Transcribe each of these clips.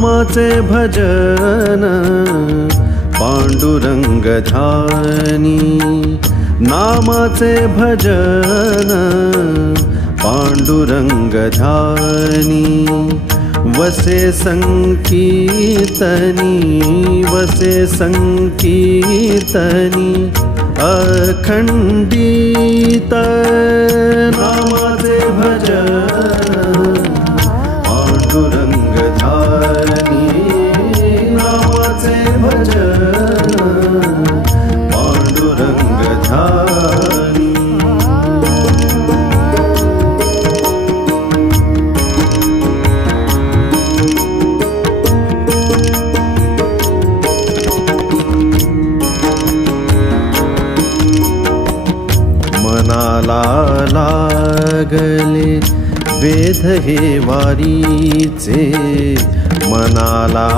नामाचे भजन पांडुरंग ध्यानी, नामाचे भजन पांडुरंग ध्यानी, वसे संकीर्तनी, वसे संकीर्तनी, अखंडित नामाचे भजन पांडुरंग ध्यानी, नामाचे भजन पांडुरंग ध्यानी। मनाला लागले वेध हे वारीचे, मनाला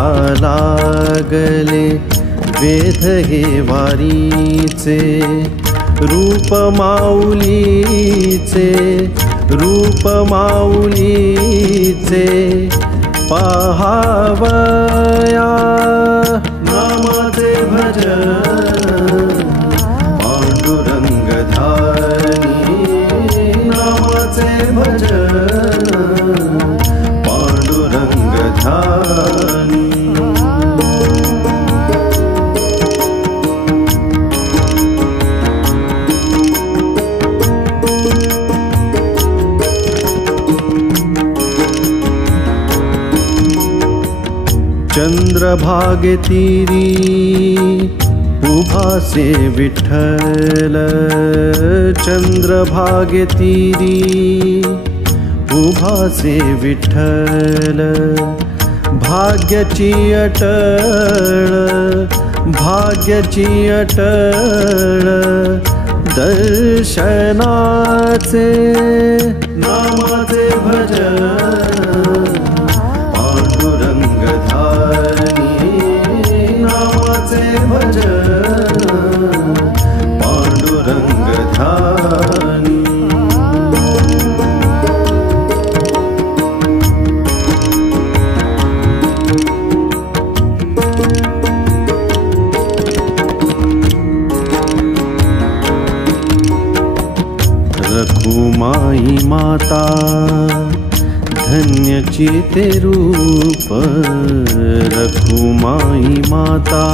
लागले वेध हे वारीचे, रूप माऊलीचे, रूप माऊलीचे पाहावया, नामाचे भजन पांडुरंग ध्यानी, नामाचे भजन पांडुरंग ध्यानी। चंद्रभागे तीरी उभासे विठ्ठल, चंद्रभागे तीरी उभासे विठ्ठल, भाग्याची अटळ, भाग्याची अटळ दर्शनाचे, नामाचे भजन पांडुरंग ध्यानी, नामाचे भजन पांडुरंग ध्यानी। रखुमाई माता धन्य चिते रूप, रखुमाई माता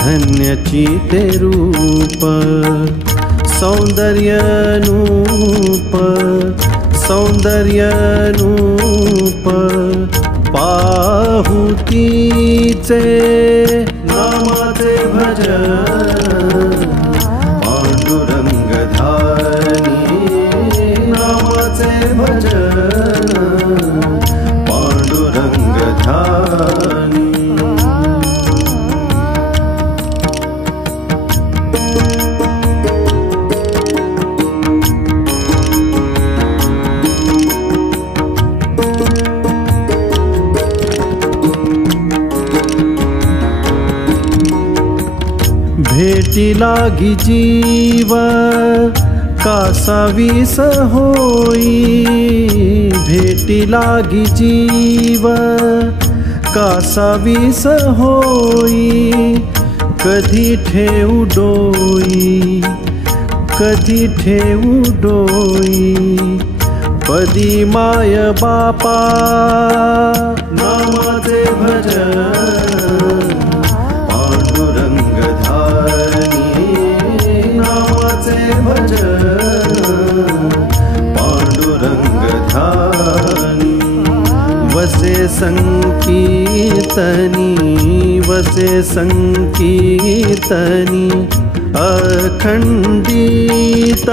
धन्य चिते रूप, सौंदर्यनूप, सौंदर्यनूप पाहुतीचे, नामाचे भजन पांडुरंग ध्यानी, नामाचे भजन पांडुरंग ध्यानी। भेटी लागी जीव कासावीस होई, भेटी लागी जीव कासावीस होई, कधी ठेवू डोई, कधी ठेवू डोई, पदी माय बापा, नामाचे भजन पांडुरंग ध्यानी, नामाचे भजन पांडुरंग ध्यानी, वसे संकीर्तनी, वसे संकीर्तनी, अखंडित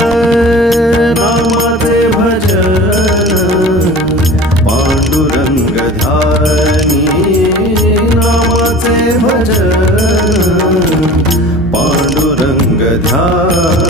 नामाचे भजन पांडुरंग ध्यानी, नामाचे भजन पांडुरंग ध्यानी।